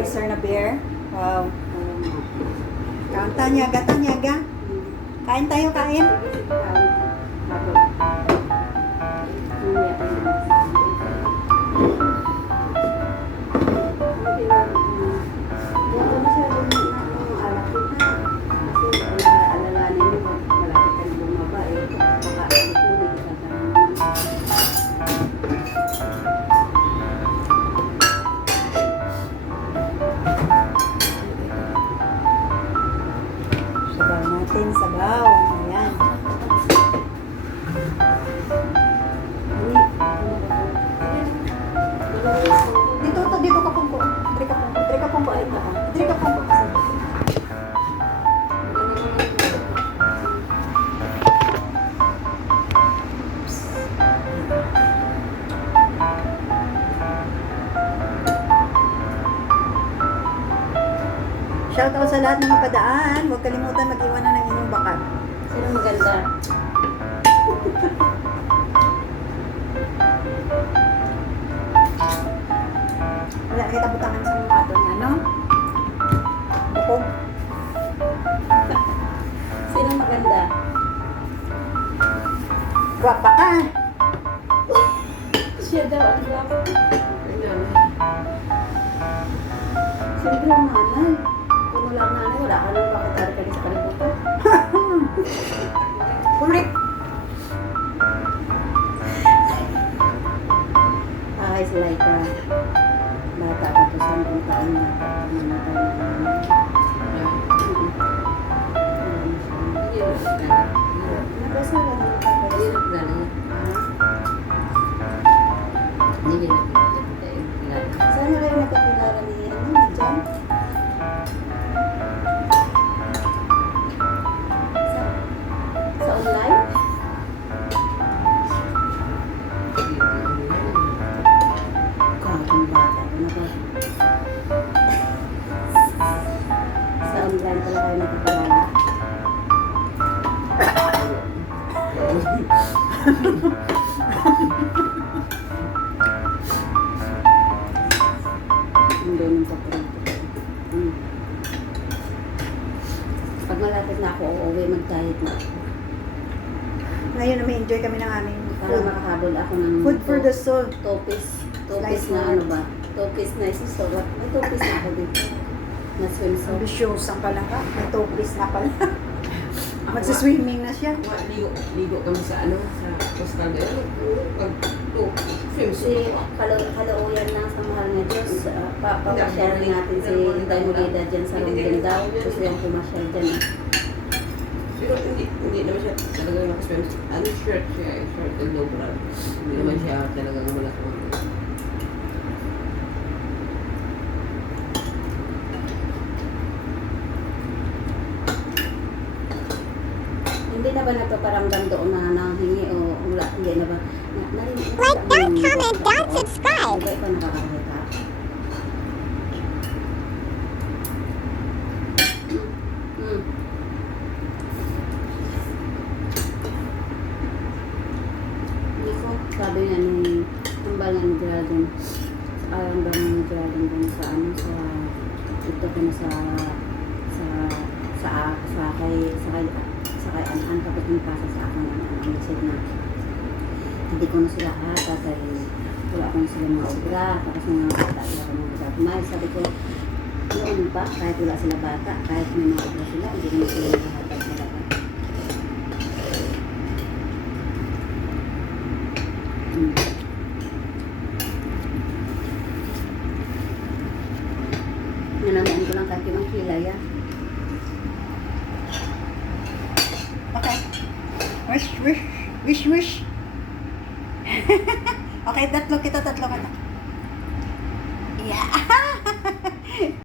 Budweiser na beer. Wow. Tanyaga, tanyaga. Kain tayo, kain. Sabaw natin, sabaw. Ayan. Dito ka pong po. Dito ka pong po. Dito ka pong po. Shoutout sa lahat ng mapadaan. Huwag kalimutan mag-iwanan ng inyong bakat. Sino maganda? Wala kita butangan sa mga ato niya, no? Bukog. Sino maganda? Gwapa ka. Siya daw ang gwapo. Siyempre ang nanay. Kung wala ang nanay, wala ka nang bakit ari ka sa kalibutan. Kulik. Ay, si Laika. Bata pa to sa mga taon na Nabasa lang ang Saan na kayo nakakilala ni Jan? Sa online? Kagong bata. Ano ba? Sa online pala kayo nakakilala. Ang ganun pa po. Pag malapit na ako, uuwi, mag-diet na ako. Ngayon na may enjoy kami ng aming Para makahabol ako ng food for the soul. Topis Slice na na. ano ba? Topis na isusuot. May topis na ako dito. Na swimsuit. Ambisyosa pala ka. May topis na pala. Magsiswimming na siya. Ligo kami sa ano, sa Costa del pag Si Kalauyan na sa mahal na Diyos. Papasyal natin si Daimulida dyan sa Ronggen daw. Gusto yung pumasyal dyan. Pero hindi naman siya talagang nakaswim. Ano shirt siya, shirt and dobra. Hindi naman siya talagang malaki. Hindi na ba na to parang doon na nanghingi o wala? Hindi na ba? Like, don't comment, don't subscribe. Iba ikaw nakakakita. Hindi ko, sabi nga ni tumbal nga ni Geraldine, ayaw ba ni Geraldine dun sa ano, sa ito ko na sa kay an kapag nipasa sa akin ang message na hindi ko na sila hata dahil wala ko na sila mga obra tapos mga bata sila ko mga bata may sabi ko noon pa kahit wala sila bata kahit may mga obra sila hindi na sila hata sila nanamaan ko lang kahit yung kilay Okay. Wish. Okay, tatlo ka na. Yeah.